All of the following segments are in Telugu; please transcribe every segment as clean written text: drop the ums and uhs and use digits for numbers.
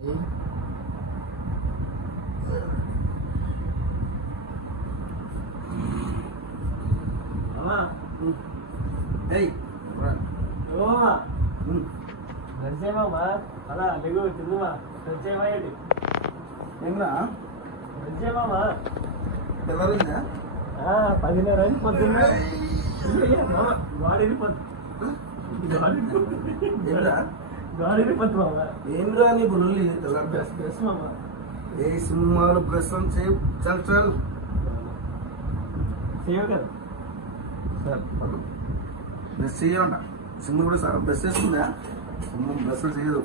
అలా అడుగు తిరుగుమా ఏంటి ఏమరా తెల్లరిందా 10:30 పొద్దున్న గాడిని పొద్దు మామ ఏమరా నీ బుల్లి బ్రష్ మామ ఏ సినిమాలు బ్రష్ అని సేవ్ చల్ చల్ సేవ్ కదా సార్ బ్రష్ చేయాలంట సింహం కూడా సార్ బ్రష్ చేస్తుందా సింహం బ్రష్ చేయదు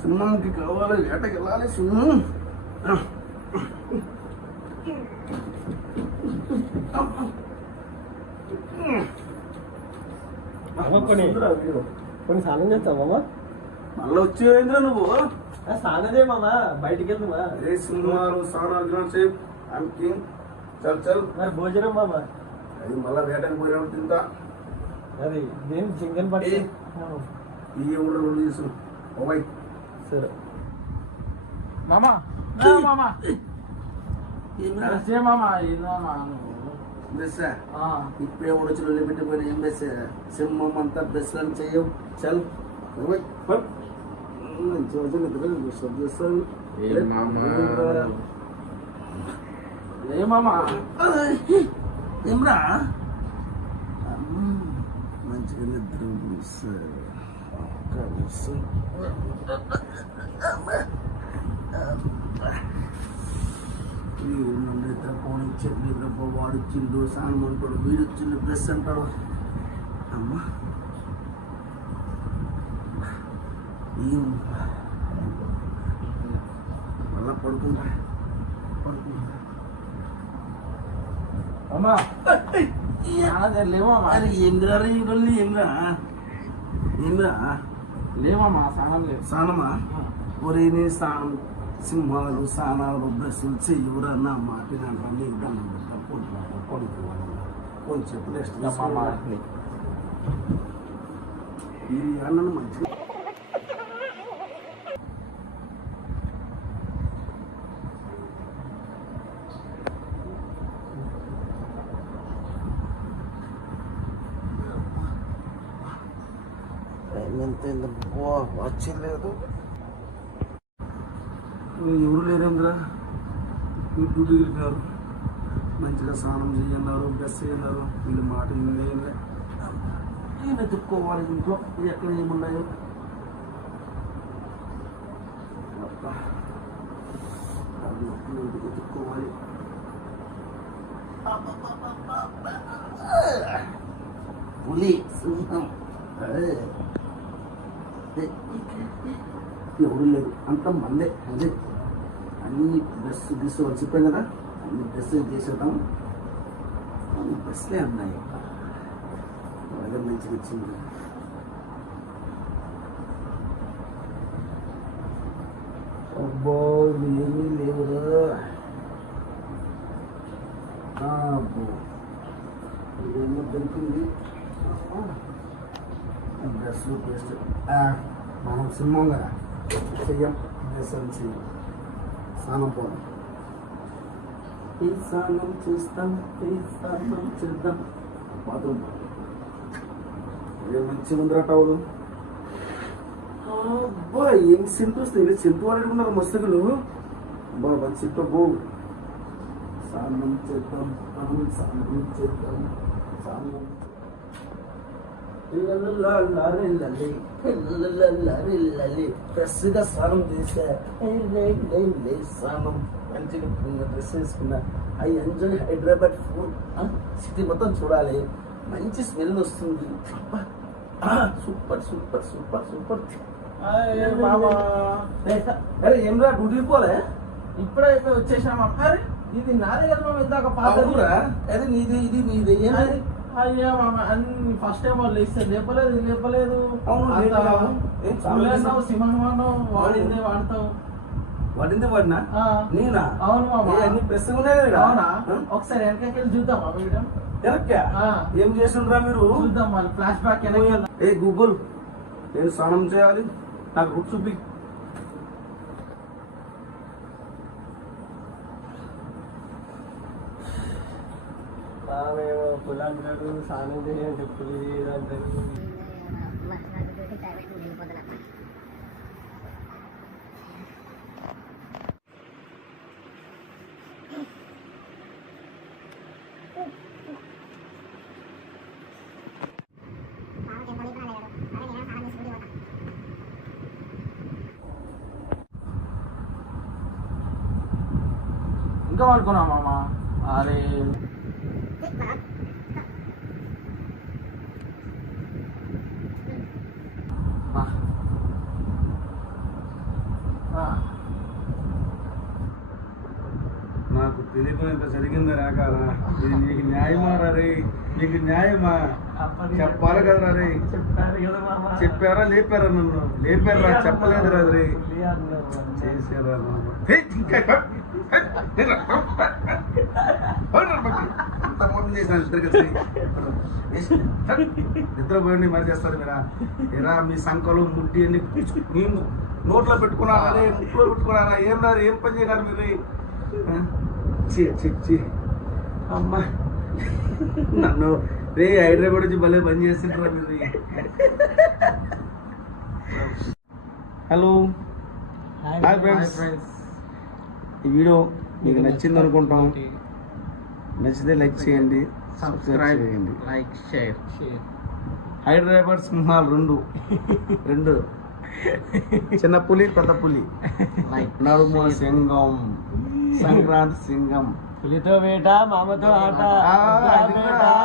సింహంకి కావాలి వేటకి వెళ్ళాలి సింహం కొన్ని స్నానం చేస్తావు మామ మళ్ళీ వచ్చేవేంద్రా నువ్వు స్నానం చేయ మామ బయటికి వెళ్తుమా ఏ సినిమాలు స్నానాలు సేపు చల్ చల్ మరి భోజనం మామ అది మళ్ళా వేటకి పోయినప్పుడు తింటా అది నేను చికెన్ పట్టి ఈ ఊళ్ళో రెండు తీసుకు ఓవై సరే మామా మామా మామా బెస్ ఇప్పుడే ఉడచులు పెట్టిపోయిన ఏం బెస్ సింహం అంతా బెస్ అని చెయ్యవు చల్ ఏమా ఏమ్రా మంచిగా నిద్ర నిద్ర పోనిచ్చి నిద్రపో వాడిచ్చిండు సానం అంటాడు వీడిచ్చిండు ప్లస్ అంటాడు అమ్మా మళ్ళా పడుకుంటా అమ్మా లేవమ్మా ఏమిరా ఏమిరా లేవమ్మా స్నానం లేవు స్నానమా ఒరే నీ స్నానం సింహాలు స్నానాలు బ్రష్లు చెయ్యురా నా మాట కొంచెం రెస్ట్ ఈ అన్నను మంచిగా వచ్చలేదు ఎవరు లేరేంద్రా డ్యూటీ వెళ్ళినారు మంచిగా స్నానం చేయన్నారు బ్రష్ చేయన్నారు వీళ్ళు మాట వినలే నేను వెతుక్కోవాలి ఇంట్లో ఎక్కడ ఏమున్నాయో వెతుక్కోవాలి పులి సింహం ఎవరు లేదు అంత మళ్ళీ అదే అన్ని డ్రెస్ వచ్చిపోయాం కదా అన్ని డ్రెస్ చేసేద్దాం అన్ని డ్రెస్లే అన్నాయి అలాగే మంచిగా వచ్చింది అబ్బో ఏమీ లేవురా ఇదేమో దొరికింది డ్రెస్ పేస్ట్ మనం సింహం కదా చెయ్యం డ్రెస్ అని చెయ్యం స్నానం పోదాం ఈ స్నానం చేస్తాం ఈ స్నానం చేద్దాం బాత్రూమ్ మంచిగా ఉందిరా టవలు అబ్బా ఏం సింటు వస్తాయి సింటు వాడుకున్నారు మస్తులు బా మంచి సింటు బో స్నానం చేద్దాం స్నానం చేద్దాం స్నానం ఫ్రెష్గా స్నానం చేసా స్నానం మంచిగా డ్రెస్ వేసుకున్నా I enjoy Hyderabad food city మొత్తం చూడాలి మంచి స్మెల్ వస్తుంది సూపర్ సూపర్ సూపర్ సూపర్ అరే ఏమరా డ్యూటీ పోలే ఇప్పుడైతే వచ్చేసామా అరే ఇది నాదే కదా మామ ఇందాక పాతరా అదే నీది ఇది నీది అయ్యా మామ అన్ని ఫస్ట్ టైం వాళ్ళు ఇస్తారు లేపలేదు సింహం వాడిందే వాడతావు వాడిందే వాడినా నేనా అవును మామ అన్ని ప్రెస్ ఉన్నాయి కదా అవునా ఒకసారి వెనకకి వెళ్ళి చూద్దాం వీడియో ఏం చేస్తుండ్రా మీరు చూద్దాం మళ్ళీ ఫ్లాష్ బ్యాక్ ఏ గూగుల్ నేను స్నానం చేయాలి నాకు రూట్ చూపి మేము పులి అంటున్నాడు, స్నానం చేయండి పులి అంటారు. ఇంకా పడుకున్నా మామ. అరే నాకు తెలియకుండా జరిగింది రాకాల. ఇది నీకు న్యాయమా రే? నీకు న్యాయమా? చెప్పాలి కదరా రే. చెప్పారా లేపారా? నన్ను లేపారా? చెప్పలేదురా రే. చేసారా నిద్రపోయండి మరి చేస్తారు మీరా. ఎరా మీ సంఖలు ముట్టి అన్ని మేము నోట్లో పెట్టుకున్నారా? ముక్కులో పెట్టుకున్నారా? ఏం రాదు, ఏం పని చేయగారు మీరు? అమ్మా నన్ను రే హైదరాబాద్ నుంచి భలే పని చేస్తుంటారా మీరు. Hello hi friends. ఈ వీడియో మీకు నచ్చింది అనుకుంటాం. నచ్చితే లైక్ చేయండి, సబ్స్క్రైబ్ చేయండి, లైక్ షేర్. హైదరాబాద్ సింహాలు రెండు చిన్న పులి పెద్ద పులి, నడుమ సింగం, సంక్రాంతి సింగం, పులితో వేట మామతో ఆట.